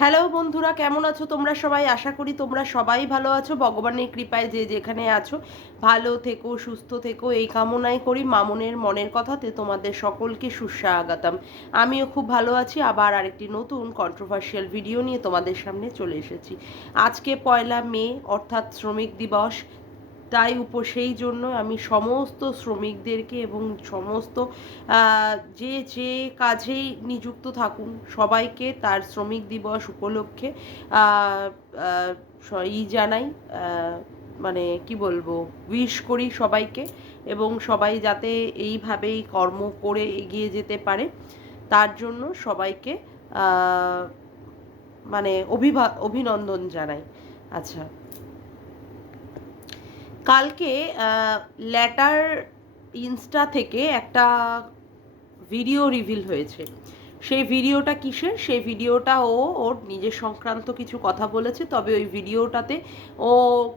Hello বন্ধুরা, কেমন আছো তোমরা সবাই? আশা করি তোমরা সবাই ভালো আছো। ভগবানের কৃপায় যে যেখানে আছো ভালো থেকো, সুস্থ থেকো, এই কামনাই করি। মামনের মনের কথাতে তোমাদের সকলকে সুস্বাগতম। আমিও খুব ভালো আছি। আবার আরেকটি নতুন কন্ট্রোভার্সিয়াল ভিডিও নিয়ে তোমাদের সামনে চলে এসেছি। আজকে 1 মে, অর্থাৎ শ্রমিক দিবস। তাই সেই জন্য আমি সমস্ত শ্রমিকদেরকে এবং সমস্ত যে যে কাজেই নিযুক্ত থাকুন সবাইকে তার শ্রমিক দিবস উপলক্ষে জানাই, মানে কি বলবো, উইশ করি সবাইকে। এবং সবাই যাতে এইভাবেই কর্ম করে এগিয়ে যেতে পারে তার জন্য সবাইকে মানে অভিনন্দন জানাই। আচ্ছা, কালকে ল্যাটার ইনস্টা থেকে একটা ভিডিও রিভিল হয়েছে। সেই ভিডিওটা কিসের? সেই ভিডিওটা ওর নিজের সংক্রান্ত কিছু কথা বলেছে, তবে ওই ভিডিওটাতে ও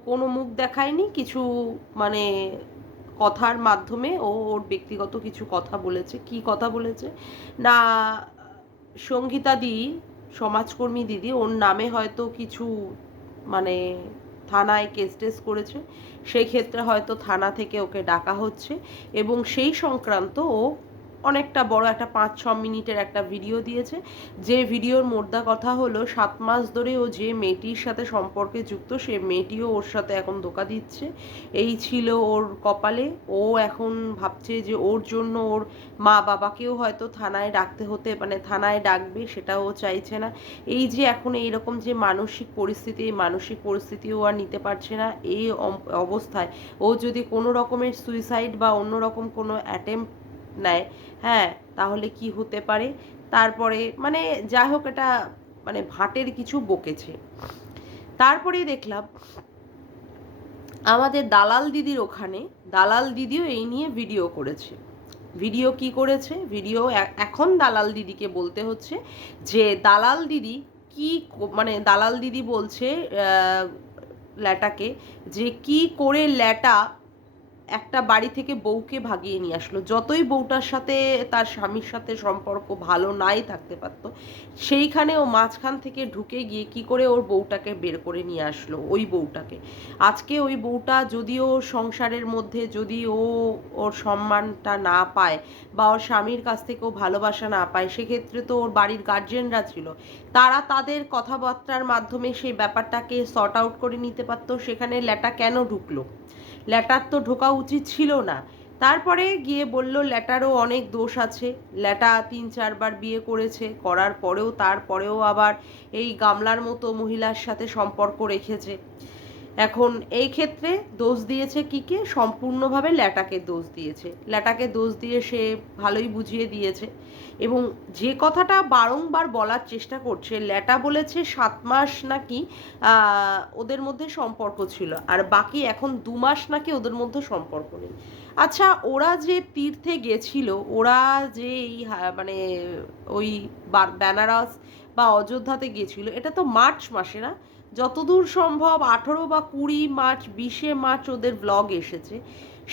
কোনো মুখ দেখায়নি। কিছু মানে কথার মাধ্যমে ওর ব্যক্তিগত কিছু কথা বলেছে। কি কথা বলেছে না, সঙ্গীতা দি, সমাজকর্মী দিদি, ওর নামে হয়তো কিছু মানে থানায় কেস টেস করেছে, সেই ক্ষেত্রে হয়তো থানা থেকে ওকে ডাকা হচ্ছে। এবং সেই সংক্রান্ত ও অনেকটা বড় একটা 5-6 মিনিটের একটা ভিডিও দিয়েছে। যে ভিডিওর মোদ্দা কথা হলো 7 মাস ধরে ও যে মেয়েটির সাথে সম্পর্কে যুক্ত, সে মেয়েটিও ওর সাথে এখন ধোঁকা দিচ্ছে। এই ছিল ওর কপালে। ও এখন ভাবছে যে ওর জন্য ওর মা বাবাকেও হয়তো থানায় ডাকতে হতে, মানে থানায় ডাকবে, সেটাও চাইছে না। এই যে এখন এইরকম যে মানসিক পরিস্থিতি, এই মানসিক পরিস্থিতিও আর নিতে পারছে না। এই অবস্থায় ও যদি কোনো রকমের সুইসাইড বা অন্য রকম কোনো অ্যাটেম্প নেয়, হ্যাঁ, তাহলে কি হতে পারে। তারপরে মানে যাই হোক, এটা মানে ভাটের কিছু বকেছে। তারপরেই দেখলাম আমাদের দালাল দিদির ওখানে, দালাল দিদিও এই নিয়ে ভিডিও করেছে। ভিডিও কি করেছে? ভিডিও এখন দালাল দিদিকে বলতে হচ্ছে যে দালাল দিদি কি মানে দালাল দিদি বলছে ল্যাটাকে যে কি করে ল্যাটা একটা বাড়ি থেকে বউকে ভাগিয়ে নিয়ে আসলো। যতই বউটার সাথে, তার স্বামীর সাথে সম্পর্ক ভালো নাই থাকতে পারতো, সেইখানে ও মাঝখান থেকে ঢুকে গিয়ে কি করে ওর বউটাকে বের করে নিয়ে আসলো, ওই বউটাকে। আজকে ওই বউটা যদিও সংসারের মধ্যে যদি ওর সম্মানটা না পায় বা ওর স্বামীর কাছ থেকেও ভালোবাসা না পায়, সেক্ষেত্রে তো ওর বাড়ির গার্জেনরা ছিল, তারা তাদের কথাবার্তার মাধ্যমে সেই ব্যাপারটাকে সর্ট আউট করে নিতে পারতো। সেখানে ল্যাটা কেন ঢুকলো? ল্যাটার তো ঢোকা উচিত ছিল না। তারপরে গিয়ে বলল ল্যাটারও অনেক দোষ আছে। ল্যাটা 3-4 বার বিয়ে করেছে, করার পরেও তারপরেও আবার এই গামলার মতো মহিলার সাথে সম্পর্ক রেখেছে। এখন এই ক্ষেত্রে দোষ দিয়েছে কিকে? সম্পূর্ণভাবে ল্যাটাকে দোষ দিয়েছে। ল্যাটাকে দোষ দিয়ে সে ভালোই বুঝিয়ে দিয়েছে। এবং যে কথাটা বারংবার বলার চেষ্টা করছে, ল্যাটা বলেছে 7 মাস নাকি ওদের মধ্যে সম্পর্ক ছিল, আর বাকি এখন 2 মাস নাকি ওদের মধ্যে সম্পর্ক নেই। আচ্ছা, ওরা যে তীর্থে গেছিল, ওরা যে এই মানে ওই বেনারস বা অযোধ্যাতে গেছিল, এটা তো মার্চ মাসে না? যতদূর সম্ভব 18 বা 20 মার্চ, 20 মার্চ ওদের ব্লগ এসেছে।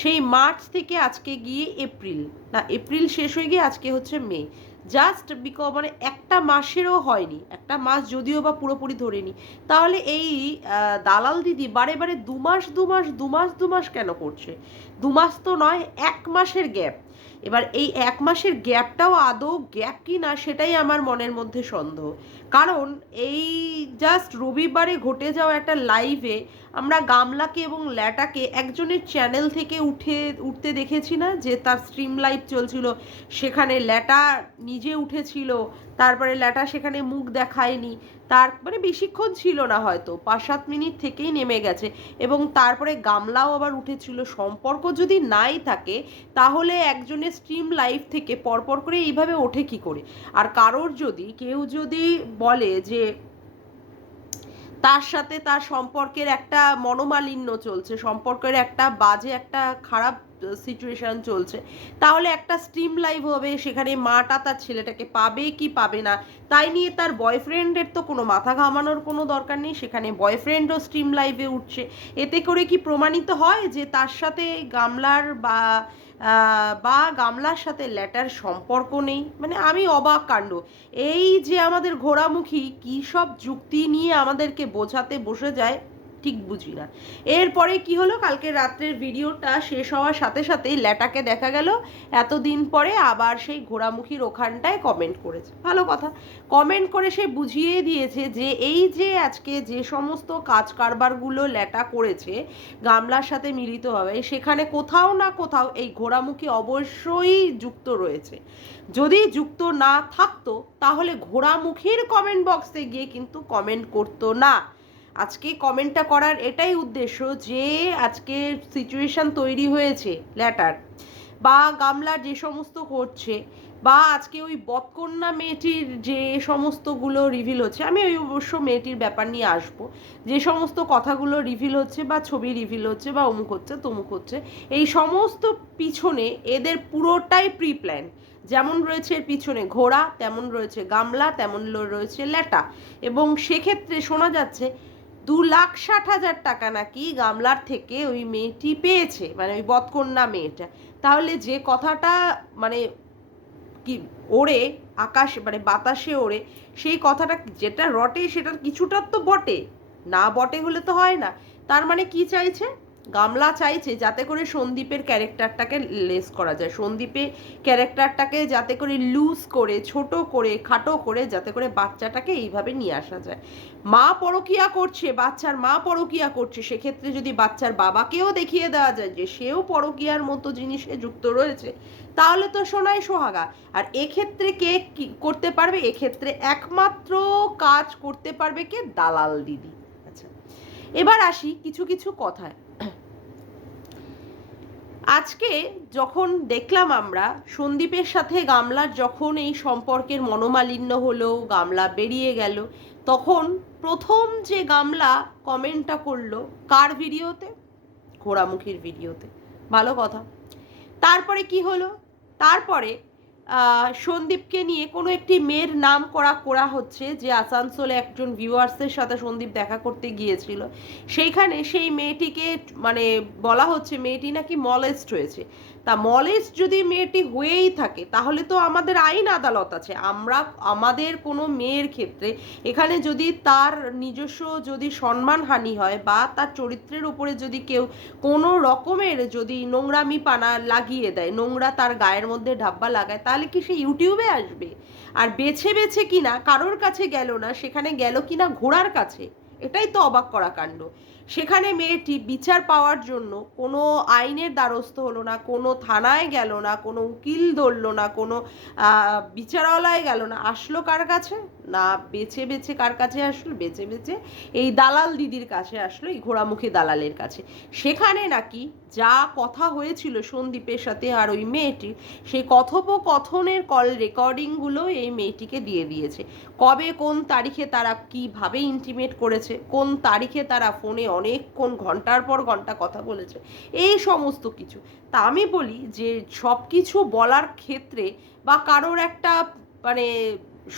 সেই মার্চ থেকে আজকে গিয়ে এপ্রিল, না এপ্রিল শেষ হয়ে গিয়ে আজকে হচ্ছে মে। জাস্ট মানে একটা মাসেরও হয়নি, একটা মাস যদিও বা পুরোপুরি ধরেনি। তাহলে এই দালাল দিদি বারে বারে 2 মাস 2 মাস 2 মাস 2 মাস কেন করছে? 2 মাস তো নয়, 1 মাসের গ্যাপ। এবার এই 1 মাসের গ্যাপটাও আদৌ গ্যাপ কি না, সেটাই আমার মনের মধ্যে সন্দেহ। কারণ এই জাস্ট রবিবারে ঘটে যাওয়া একটা লাইভে আমরা গামলাকে এবং ল্যাটাকে একজনের চ্যানেল থেকে উঠতে দেখেছি না, যে তার স্ট্রিম লাইভ চলছিল, সেখানে ল্যাটা নিজে উঠেছিল। তারপরে ল্যাটা সেখানে মুখ দেখায়নি, তার মানে বেশিক্ষণ ছিল না, হয়তো 5-7 মিনিট থেকেই নেমে গেছে। এবং তারপরে গামলাও আবার উঠেছিল। সম্পর্ক যদি নাই থাকে তাহলে একজনের স্ট্রিম লাইভ থেকে পরপর করে এইভাবে ওঠে কি করে? আর কারোর যদি কেউ যদি বলে যে তার সাথে তার সম্পর্কের একটা মনোমালিন্য চলছে, সম্পর্কের একটা বাজে একটা খারাপ সিচুয়েশন চলছে, তাহলে একটা স্ট্রিম লাইভ হবে, সেখানে মাটা তার ছেলেটাকে পাবে কি পাবে না, তাই নিয়ে তার বয়ফ্রেন্ডের তো কোনো মাথা ঘামানোর কোনো দরকার নেই। সেখানে বয়ফ্রেন্ডও স্ট্রিম লাইভে উঠছে। এতে করে কি প্রমাণিত হয় যে তার সাথে গামলার বা বা গামলার সাথে ল্যাটার সম্পর্ক নেই, মানে আমি অবাক কাণ্ড। এই যে আমাদের ঘোড়ামুখী কী সব যুক্তি নিয়ে আমাদেরকে বোঝাতে বসে যায় ঠিক বুঝি না। এরপরে কি হলো, কালকে রাত্রের ভিডিওটা শেষ হওয়ার সাথে সাথেই ল্যাটাকে দেখা গেল এতদিন পরে আবার সেই ঘোড়ামুখীর ওখানটায় কমেন্ট করেছে। ভালো কথা, কমেন্ট করে সে বুঝিয়ে দিয়েছে যে এই যে আজকে যে সমস্ত কাজ কারবারগুলো ল্যাটা করেছে গামলার সাথে মিলিত হবে, সেখানে কোথাও না কোথাও এই ঘোড়ামুখী অবশ্যই যুক্ত রয়েছে। যদি যুক্ত না থাকতো তাহলে ঘোড়ামুখীর কমেন্ট বক্সে গিয়ে কিন্তু কমেন্ট করতো না। আজকে কমেন্টটা করার এটাই উদ্দেশ্য যে আজকে সিচুয়েশান তৈরি হয়েছে ল্যাটার বা গামলার যে সমস্ত করছে, বা আজকে ওই বৎকন্যা মেয়েটির যে সমস্তগুলো রিভিল হচ্ছে, আমি ওই অবশ্য মেয়েটির ব্যাপার নিয়ে আসবো, যে সমস্ত কথাগুলো রিভিল হচ্ছে বা ছবি রিভিল হচ্ছে বা অমুক হচ্ছে তমুক হচ্ছে, এই সমস্ত পিছনে এদের পুরোটাই প্রি প্ল্যান। যেমন রয়েছে এর পিছনে ঘোড়া, তেমন রয়েছে গামলা, তেমন রয়েছে ল্যাটা। এবং সেক্ষেত্রে শোনা যাচ্ছে 2,60,000 টাকা নাকি গামলার থেকে ওই মেয়েটি পেয়েছে, মানে ওই বৎকন্যা মেয়েটা। তাহলে যে কথাটা মানে কি ওড়ে আকাশ, মানে বাতাসে ওড়ে, সেই কথাটা যেটা রটে সেটার কিছুটার তো বটে, না বটে হলে তো হয় না। তার মানে কি চাইছে গামলা, চাইছে যাতে করে সন্দীপের ক্যারেক্টারটাকে লেস করা যায়, সন্দীপের ক্যারেক্টারটাকে যাতে করে লুজ করে, ছোট করে, খাটো করে, যাতে করে বাচ্চাটাকে এইভাবে নিয়ে আসা যায়। মা পরকিয়া করছে, বাচ্চার মা পরকিয়া করছে, সেক্ষেত্রে যদি বাচ্চার বাবাকেও দেখিয়ে দেওয়া যায় যে সেও পরকিয়ার মতো জিনিসে যুক্ত রয়েছে, তাহলে তো সোনাই সোহাগা। আর এক্ষেত্রে কে কি করতে পারবে, এক্ষেত্রে একমাত্র কাজ করতে পারবে কে, দালাল দিদি। আচ্ছা, এবার আসি কিছু কিছু কথায়। আজকে যখন দেখলাম আমরা সন্দীপের সাথে গামলার যখন এই সম্পর্কের মনোমালিন্য হলো, গামলা বেরিয়ে গেল, তখন প্রথম যে গামলা কমেন্টটা করলো কার ভিডিওতে, ঘোড়ামুখীর ভিডিওতে। ভালো কথা। তারপরে কি হলো, তারপরে সন্দীপকে নিয়ে কোনো একটি মেয়ের নাম করা হচ্ছে যে আসানসোলে একজন ভিউয়ার্সের সাথে সন্দীপ দেখা করতে গিয়েছিল, সেইখানে সেই মেয়েটিকে মানে বলা হচ্ছে মেয়েটি নাকি মলেস্ট হয়েছে। তা মলেস্ট যদি মেয়েটি হয়েই থাকে তাহলে তো আমাদের আইন আদালত আছে, আমরা আমাদের কোনো মেয়ের ক্ষেত্রে এখানে যদি তার নিজস্ব যদি সম্মানহানি হয় বা তার চরিত্রের উপরে যদি কেউ কোনো রকমের যদি নোংরামি পানা লাগিয়ে দেয়, নোংরা তার গায়ের মধ্যে ঢাব্বা লাগায়, তাহলে কি সে ইউটিউবে আসবে? আর বেছে বেছে কিনা কারোর কাছে গেল না, সেখানে গেল কিনা ঘোড়ার কাছে। এটাই তো অবাক করা কাণ্ড। সেখানে মেয়েটি বিচার পাওয়ার জন্য কোনো আইনের দ্বারস্থ হলো না, কোনো থানায় গেল না, কোনো উকিল ধরলো না, কোনো বিচারালয়ে গেল না, আসলো কার কাছে না, বেছে বেছে কার কাছে আসলো, বেছে বেছে এই দালাল দিদির কাছে আসলো, এই ঘোড়ামুখী দালালের কাছে। সেখানে নাকি যা কথা হয়েছিল সন্দীপের সাথে আর ওই মেয়েটির, সেই কথোপকথনের কল রেকর্ডিংগুলো এই মেয়েটিকে দিয়ে দিয়েছে। কবে কোন তারিখে তারা কিভাবে ইন্টিমেট করেছে, কোন তারিখে তারা ফোনে অনেকক্ষণ ঘন্টার পর ঘন্টা কথা বলেছে, এই সমস্ত কিছু। তা আমি বলি যে সব কিছু বলার ক্ষেত্রে বা কারোর একটা মানে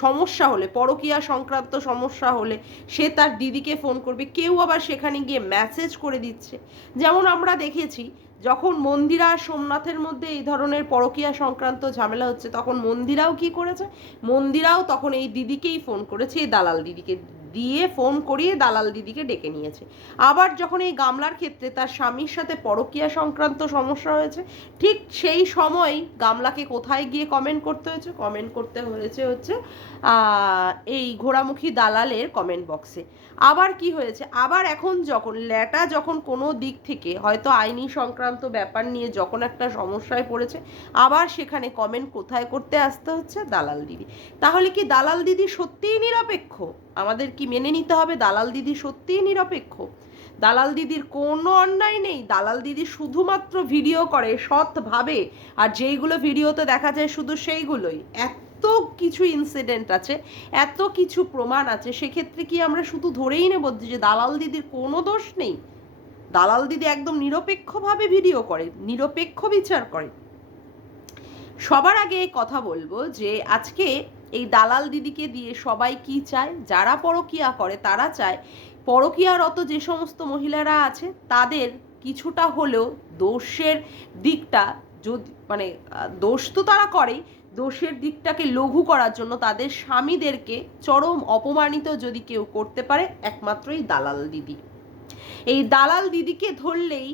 সমস্যা হলে, পরকীয়া সংক্রান্ত সমস্যা হলে সে তার দিদিকে ফোন করবে, কেউ আবার সেখানে গিয়ে মেসেজ করে দিচ্ছে। যেমন আমরা দেখেছি যখন মন্দিরা আর সোমনাথের মধ্যে এই ধরনের পরকীয়া সংক্রান্ত ঝামেলা হচ্ছে, তখন মন্দিরাও কি করেছে, মন্দিরাও তখন এই দিদিকেই ফোন করেছে, এই দালাল দিদিকে দিয়ে ফোন করিয়ে দালাল দিদিকে ডেকে নিয়েছে। আবার যখন এই গামলার ক্ষেত্রে তার স্বামীর সাথে পরকীয়া সংক্রান্ত সমস্যা হয়েছে, ঠিক সেই সময় গামলাকে কোথায় গিয়ে কমেন্ট করতে হয়েছে, কমেন্ট করতে হয়েছে হচ্ছে এই ঘোড়ামুখী দালালের কমেন্ট বক্সে। আবার কি হয়েছে, আবার এখন যখন ল্যাটা যখন কোনো দিক থেকে হয়তো আইনি সংক্রান্ত ব্যাপার নিয়ে যখন একটা সমস্যায় পড়েছে, আবার সেখানে কমেন্ট কোথায় করতে আসতে হচ্ছে, দালাল দিদি। তাহলে কি দালাল দিদি সত্যিই নিরপেক্ষ? আমাদের কি মেনে নিতে হবে দালাল দিদি সত্যিই নিরপেক্ষ? দালাল দিদির কোনো অন্যায় নেই, দালাল দিদি শুধুমাত্র ভিডিও করে সৎভাবে, আর যেইগুলো ভিডিওতে দেখা যায় শুধু সেইগুলোই। এত কিছু ইনসিডেন্ট আছে, এত কিছু প্রমাণ আছে, সেক্ষেত্রে কি আমরা শুধু ধরেই নেব যে দালাল দিদির কোনো দোষ নেই? দালাল দিদি একদম নিরপেক্ষভাবে ভিডিও করে, নিরপেক্ষ বিচার করে। সবার আগে এই কথা বলবো যে আজকে এই দালাল দিদিকে দিয়ে সবাই কি চায়, যারা পরকীয়া করে তারা চায় পরকীয়ারত যে সমস্ত মহিলারা আছে তাদের কিছুটা হলেও দোষের দিকটা যদি মানে দোষ তো তারা করেই, দোষের দিকটাকে লঘু করার জন্য তাদের স্বামীদেরকে চরম অপমানিত যদি কেউ করতে পারে একমাত্রই দালাল দিদি। এই দালাল দিদিকে ধরলেই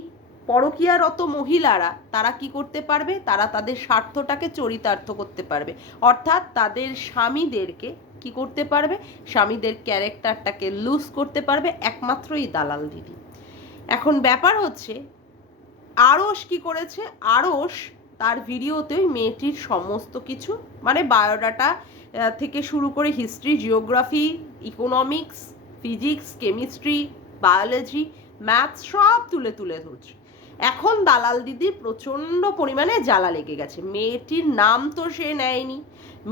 পরকীয়ারত মহিলারা তারা কি করতে পারবে, তারা তাদের স্বার্থটাকে চরিতার্থ করতে পারবে, অর্থাৎ তাদের স্বামীদেরকে কি করতে পারবে, স্বামীদের ক্যারেক্টারটাকে লুজ করতে পারবে একমাত্রই দালাল দিদি। এখন ব্যাপার হচ্ছে আরশ কি করেছে, আরশ তার ভিডিওতে ওই মেয়েটির সমস্ত কিছু মানে বায়োডাটা থেকে শুরু করে history, geography, economics, physics, chemistry, biology, maths সব তুলে তুলে ধরছে। এখন দালাল দিদির প্রচণ্ড পরিমাণে জ্বালা লেগে গেছে। মেয়েটির নাম তো সে নেয়নি,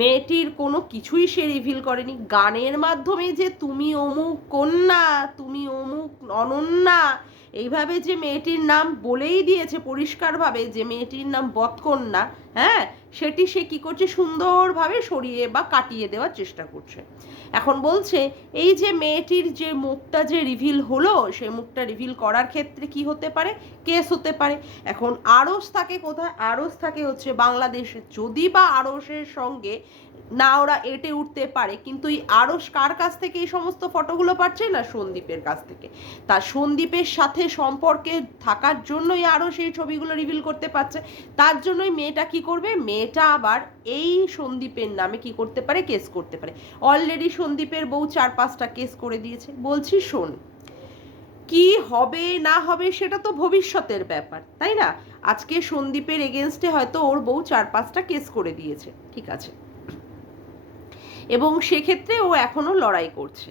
মেয়েটির কোনো কিছুই সে রিভিল করেনি। গানের মাধ্যমে যে তুমি অমুক কন্যা, তুমি অমুক অনন্যা, এইভাবে যে মেয়েটির নাম বলেই দিয়েছে পরিষ্কারভাবে যে মেয়েটির নাম বৎকন্যা, হ্যাঁ, সেটি সে কি করছে, সুন্দরভাবে সরিয়ে বা কাটিয়ে দেওয়ার চেষ্টা করছে। এখন বলছে এই যে মেয়েটির যে মুখটা যে রিভিল হলো, সেই মুখটা রিভিল করার ক্ষেত্রে কি হতে পারে, কেস হতে পারে। এখন আরশ থাকে কোথায়, আরশ থাকে হচ্ছে বাংলাদেশে। যদি বা আরশের সঙ্গে না ওরা এঁটে উঠতে পারে, কিন্তু এই আরশ কার কাছ থেকে এই সমস্ত ফটোগুলো পাচ্ছে, না সন্দীপের কাছ থেকে। তার সন্দীপের সাথে সম্পর্কে থাকার জন্যই আরশ এই ছবিগুলো রিভিল করতে পারছে। তার জন্যই মেয়েটা কি করবে, মেয়েটা আবার এই সন্দীপের নামে কি করতে পারে, কেস করতে পারে। অলরেডি সন্দীপের বউ 4-5টা কেস করে দিয়েছে। বলছি শোন, কি হবে না হবে সেটা তো ভবিষ্যতের ব্যাপার, তাই না? আজকে সন্দীপের এগেনস্টে হয়তো ওর বউ 4-5টা কেস করে দিয়েছে, ঠিক আছে, এবং সেক্ষেত্রে ও এখনো লড়াই করছে।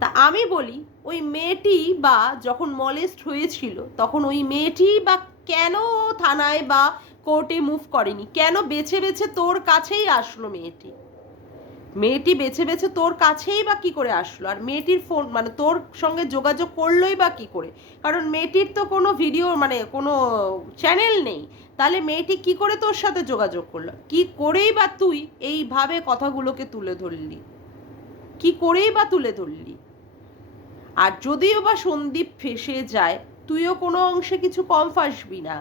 তা আমি বলি ওই মেয়েটি বা যখন মলেস্ট হয়েছিল তখন ওই মেয়েটি বা কেন থানায় বা কোর্টে মুভ করেনি, কেন বেছে বেছে তোর কাছেই আসলো মেয়েটি, মেয়েটি বেছে বেছে তোর কাছেই বা কি করে আসলো, আর মেয়েটির ফোন মানে তোর সঙ্গে যোগাযোগ করলোই বা কি করে, কারণ মেয়েটির তো কোনো ভিডিও মানে কোনো চ্যানেল নেই, তাহলে মেয়েটি কি করে তোর সাথে যোগাযোগ করলো, কি করেই বা তুই এইভাবে কথাগুলোকে তুলে ধরলি, কি করেই বা তুলে ধরলি? আর যদিও বা সন্দীপ ফেঁসে যায়, তুইও কোনো অংশে কিছু কম ফাঁসবি না,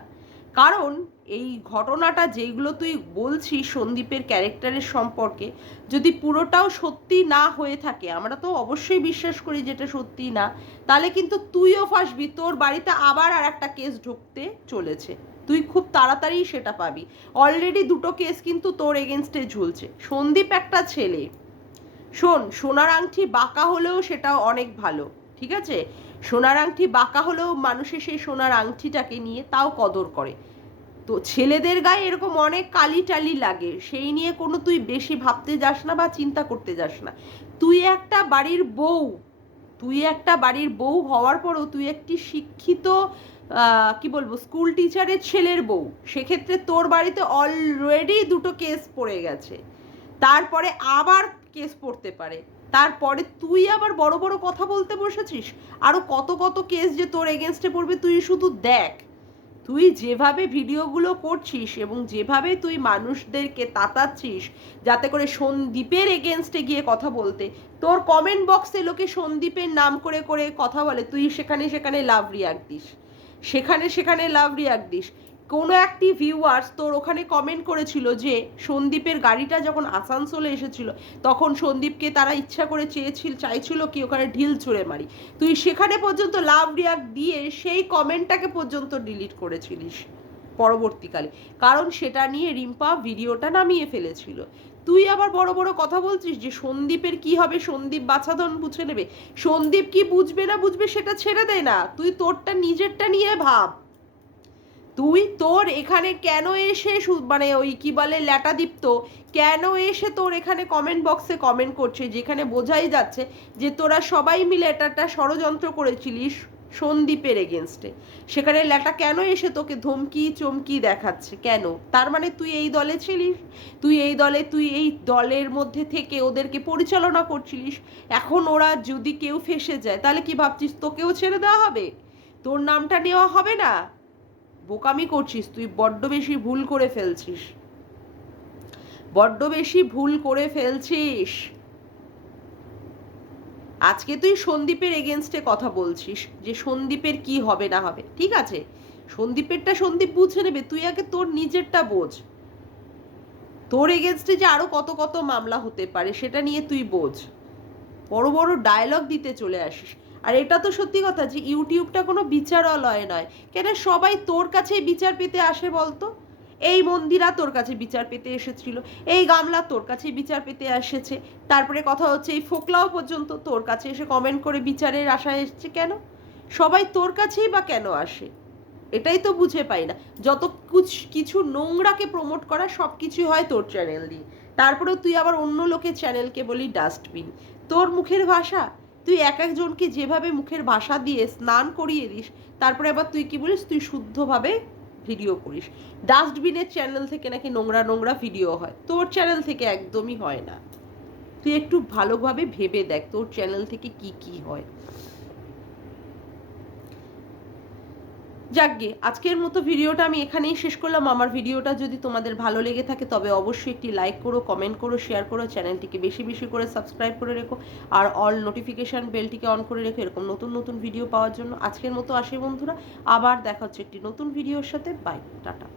কারণ এই ঘটনাটা যেগুলো তুই বলছিস সন্দীপের ক্যারেক্টারের সম্পর্কে, যদি পুরোটাও সত্যি না হয়ে থাকে, আমরা তো অবশ্যই বিশ্বাস করি যেটা সত্যি না, তাহলে কিন্তু তুইও ফাঁসবি, তোর বাড়িতে আবার আর একটা কেস ঢুকতে চলেছে, তুই খুব তাড়াতাড়ি সেটা পাবি। অলরেডি 2টো কেস কিন্তু তোর এগেনস্টে ঝুলছে। সন্দীপ একটা ছেলে, শোন, সোনার আংটি বাঁকা হলেও সেটা অনেক ভালো, ঠিক আছে, সোনার আংটি বাঁকা হলেও মানুষের সেই সোনার আংটিটাকে নিয়ে তাও কদর করে। তো ছেলেদের গায়ে এরকম অনেক কালি টালি লাগে, সেই নিয়ে কোনো তুই বেশি ভাবতে যাস না বা চিন্তা করতে যাস না। তুই একটা বাড়ির বউ, তুই একটা বাড়ির বউ হওয়ার পরও তুই একটি শিক্ষিত কি বলবো স্কুল টিচারের ছেলের বউ, সেক্ষেত্রে তোর বাড়িতে অলরেডি 2টো কেস পড়ে গেছে, তারপরে আবার কেস পড়তে পারে, তারপরে তুই আবার বড় বড় কথা বলতে বসেছিস, আরো কত কত কেস যে তোর এগেনস্টে পড়বে তুই শুধু দেখ। তুই যেভাবে ভিডিওগুলো করছিস এবং যেভাবে তুই মানুষদেরকে তাতাচ্ছিস যাতে করে সন্দীপের এগেনস্টে গিয়ে কথা বলতে, তোর কমেন্ট বক্সে লোকে সন্দীপের নাম করে করে কথা বলে, তুই সেখানে সেখানে লাভ রিয়াক্ট দিস, সেখানে সেখানে লাভ রিয়াক্ট দিস। কোনো একটি ভিউয়ার্স তোর ওখানে কমেন্ট করেছিল যে সন্দীপের গাড়িটা যখন আসানসোলে এসেছিল তখন সন্দীপকে তারা ইচ্ছা করে চাইছিল কি ওখানে ঢিল ছুঁড়ে মারি, তুই সেখানে পর্যন্ত লাভ রিয়াক্ট দিয়ে সেই কমেন্টটাকে পর্যন্ত ডিলিট করেছিলিস পরবর্তীকালে, কারণ সেটা নিয়ে রিম্পা ভিডিওটা নামিয়ে ফেলেছিল। তুই আবার বড় বড় কথা বলছিস যে সন্দীপের কি হবে, সন্দীপ বাছাধন বুঝে নেবে, সন্দীপ কি বুঝবে না বুঝবে সেটা ছেড়ে দে না, তুই তোরটা নিজেরটা নিয়ে ভাব। তুই তোর এখানে কেন এসে মানে ওই কি বলে ল্যাটাদীপ্ত কেন এসে তোর এখানে কমেন্ট বক্সে কমেন্ট করছে, যেখানে বোঝাই যাচ্ছে যে তোরা সবাই মিলে এটা একটা ষড়যন্ত্র করেছিলিস সন্দীপের এগেনস্টে, সেখানে ল্যাটা কেন এসে তোকে ধমকি চমকি দেখাচ্ছে কেন? তার মানে তুই এই দলে ছিলিস, তুই এই দলের মধ্যে থেকে ওদেরকে পরিচালনা করছিলিস। এখন ওরা যদি কেউ ফেঁসে যায় তাহলে কি ভাবছিস তোকেও ছেড়ে দেওয়া হবে, তোর নামটা নেওয়া হবে না? বোকামি করছিস তুই, বড্ড বেশি ভুল করে ফেলছিস, বড্ড বেশি ভুল করে ফেলছিস। আজকে তুই সন্দীপের এগেনস্টে কথা বলছিস যে সন্দীপের কি হবে না হবে, ঠিক আছে, সন্দীপেরটা সন্দীপ বুঝে নেবে, তুই আগে তোর নিজেরটা বোঝ। তোর এগেনস্টে যে আরো কত কত মামলা হতে পারে সেটা নিয়ে তুই বোঝ। বড় বড় ডায়লগ দিতে চলে আসিস। আর এটা তো সত্যি কথা যে ইউটিউবটা কোনো বিচারালয় নয়। কেন সবাই তোর কাছেই বিচার পেতে আসে বলতো? এই মন্দিরা তোর কাছে বিচার পেতে এসেছিল, এই গামলা তোর কাছে বিচার পেতে এসেছে, তারপরে কথা হচ্ছে এই ফোকলাও পর্যন্ত তোর কাছে এসে কমেন্ট করে বিচারের আশায় এসছে। কেন সবাই তোর কাছেই বা কেন আসে? এটাই তো বুঝে পাই না। যত কিছু নোংরাকে প্রমোট করা সব কিছু হয় তোর চ্যানেল দিয়ে, তারপরেও তুই আবার অন্য লোকের চ্যানেলকে বলি ডাস্টবিন। তোর মুখের ভাষা, তুই এক একজনকে যেভাবে মুখের ভাষা দিয়ে স্নান করিয়ে দিস, তারপরে আবার তুই কি বলিস তুই শুদ্ধভাবে ভিডিও করিস। ডাস্টবিনের চ্যানেল থেকে নাকি নোংরা নোংরা ভিডিও হয়, তোর চ্যানেল থেকে একদমই হয় না। তুই একটু ভালোভাবে ভেবে দেখ তোর চ্যানেল থেকে কি কি হয়। যাকগে, আজকের মতো ভিডিওটা আমি এখানেই শেষ করলাম। আমার ভিডিওটা যদি তোমাদের ভালো লেগে থাকে তবে অবশ্যই একটি লাইক করো, কমেন্ট করো, শেয়ার করো, চ্যানেলটিকে বেশি বেশি করে সাবস্ক্রাইব করে রেখো, আর অল নোটিফিকেশান বেলটিকে অন করে রেখো এরকম নতুন নতুন ভিডিও পাওয়ার জন্য। আজকের মতো আসি বন্ধুরা, আবার দেখা হচ্ছে একটি নতুন ভিডিওর সাথে। Bye, tata.